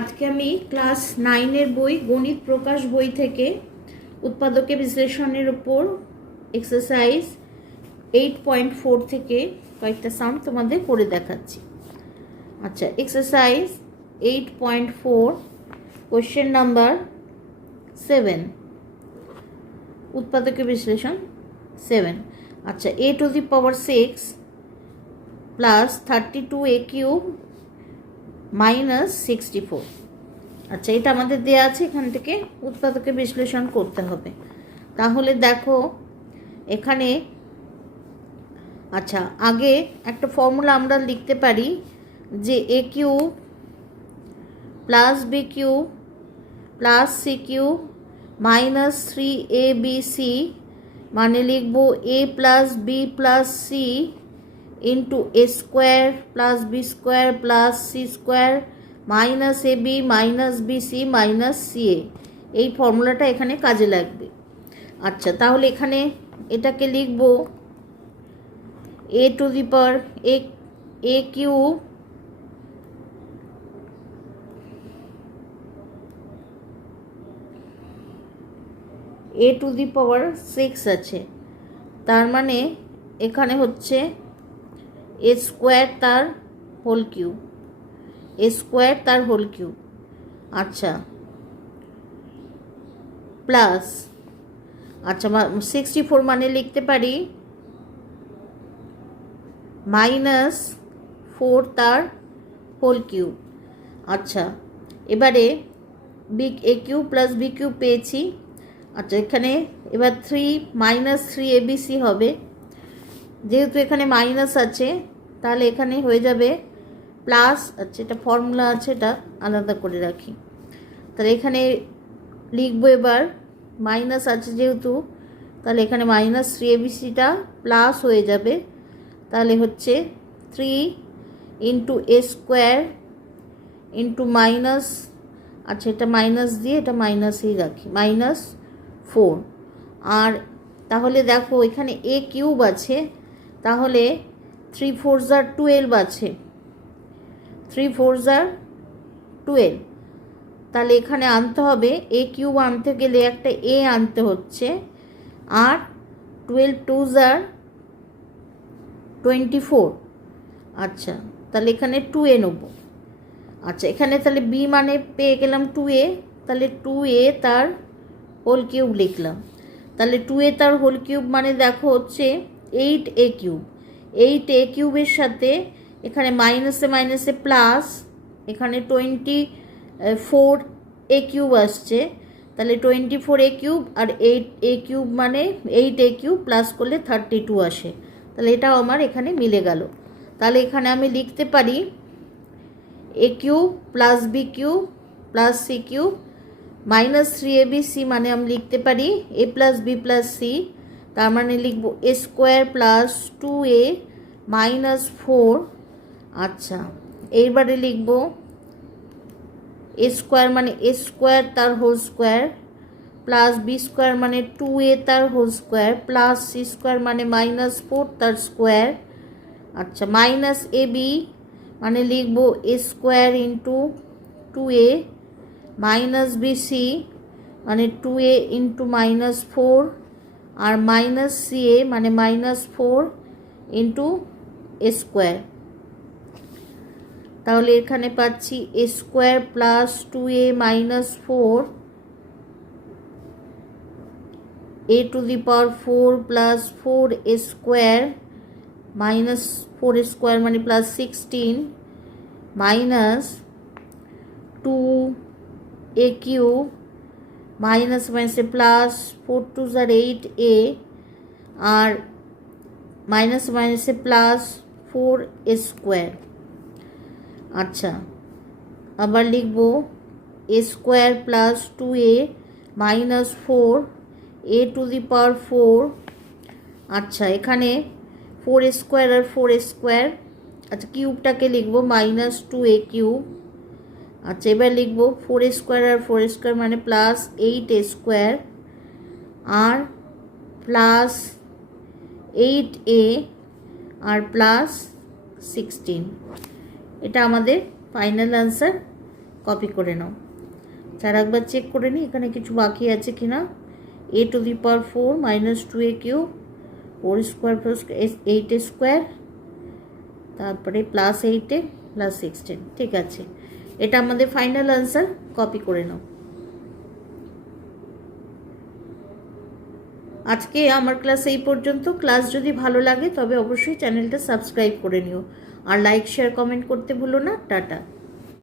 আজকে আমি ক্লাস 9-এর বই গণিত প্রকাশ বই থেকে উৎপাদকে বিশ্লেষণের উপর এক্সারসাইজ 8.4 থেকে কয়েকটা সাম তোমাদের করে দেখাচ্ছি। আচ্ছা, এক্সারসাইজ 8.4 কোশ্চেন নাম্বার 7, উৎপাদকে বিশ্লেষণ 7। আচ্ছা, a to the power 6 plus 32a cube minus 64। আচ্ছা, এটা আমাদের দেওয়া আছে, এখান থেকে উৎপাদকে বিশ্লেষণ করতে হবে। তাহলে দেখো এখানে, আচ্ছা আগে একটা ফর্মুলা আমরা লিখতে পারি যে a cube plus B cube plus c cube minus 3abc, মানে লিখব a plus b plus c into A square plus B square plus C square minus A b minus b c minus C a. এই ফর্মুলাটা এখানে কাজে লাগবে। আচ্ছা, তাহলে এখানে এটাকে লিখব a to the power a cube a to the power 6 আছে, তার মানে এখানে হচ্ছে এ স্কোয়ার তার হোল কিউব, এ স্কোয়ার তার হোল কিউব। আচ্ছা, প্লাস, আচ্ছা 64 মানে লিখতে পারি মাইনাস 4 তার হোল কিউব। আচ্ছা, এবারে B A cube plus B cube পেয়েছি। আচ্ছা, এখানে এবার 3 মাইনাস 3abc হবে, যেহেতু এখানে মাইনাস আছে তাহলে এখানে হয়ে যাবে প্লাস। আচ্ছা, এটা ফর্মুলা আছে, এটা আলাদা করে রাখি। তাহলে এখানে লিখবো এবার মাইনাস আছে যেহেতু, তাহলে এখানে মাইনাস 3abcটা প্লাস হয়ে যাবে। তাহলে হচ্ছে 3 ইন্টু এ স্কোয়ার ইন্টু মাইনাস, আচ্ছা এটা মাইনাস দিয়ে এটা মাইনাসই রাখি, মাইনাস 4। আর তাহলে দেখো এখানে এ কিউব আছে, তাহলে 3 4s are 12 আছে, 3 4s are 12। তাহলে এখানে আনতে হবে এ কিউব, আনতে গেলে একটা এ আনতে হচ্ছে, আর 12 2s are 24। আচ্ছা, তাহলে এখানে 2a নেব। আচ্ছা, এখানে তাহলে বি মানে পেয়ে গেলাম 2a, তাহলে 2a তার হোল কিউব লিখলাম। তাহলে 2a তার হোল কিউব মানে দেখো হচ্ছে 8a কিউব। 8a কিউবের সাথে এখানে মাইনাসে মাইনাসে প্লাস, এখানে 24a কিউব আসছে, তাহলে 24a কিউব আর 8a কিউব মানে 8a কিউব প্লাস করলে 32 আসে। তাহলে এটাও আমার এখানে মিলে গেল। তাহলে এখানে আমি লিখতে পারি a cube plus B cube plus c cube minus 3abc, মানে আমি লিখতে পারি a plus b plus c, তার মানে লিখব A square plus 2a minus 4। আচ্ছা, এইবারে লিখব এ স্কোয়ার মানে এ স্কোয়ার তার whole square plus B square মানে 2a তার whole square plus C square মানে মাইনাস 4 তার স্কোয়ার। আচ্ছা, মাইনাস এ বি মানে লিখব A square into 2a minus BC মানে 2a ইন্টু মাইনাস 4, আর মাইনাস সি এ মানে মাইনাস 4 ইন্টু এ স্কোয়ার। তাহলে এখানে পাচ্ছি A square plus 2a minus 4 A to the power 4 plus 4a square minus 4a square মানে plus 16 minus 2a cube minus মাইনাসে plus 4 2s are 8a, আর minus মাইনাসে plus 4a square. আচ্ছা, আবার লিখব A square plus 2a minus 4 A to the power 4। আচ্ছা, এখানে 4a square আর 4a square, আচ্ছা কিউবটাকে লিখব মাইনাস 2a কিউব। আচ্ছা, এবার লিখব 4a স্কোয়ার আর 4a স্কোয়ার মানে প্লাস 8a স্কোয়ার আর প্লাস 8a আর প্লাস 16। এটা আমাদের ফাইনাল আনসার কপি করে নাও। আর একবার চেক করে নিই এখানে কিছু বাকি আছে কি না। a⁴ মাইনাস 2a³ 4² প্লাস 8² তারপরে প্লাস 8 প্লাস 16। ঠিক আছে, এটা আমাদের ফাইনাল আনসার। কপি করে নাও। আজকে আমার ক্লাস এই পর্যন্ত। ক্লাস যদি ভালো লাগে তবে অবশ্যই চ্যানেলটা সাবস্ক্রাইব করে নিও, আর লাইক শেয়ার কমেন্ট করতে ভুলো না। টাটা।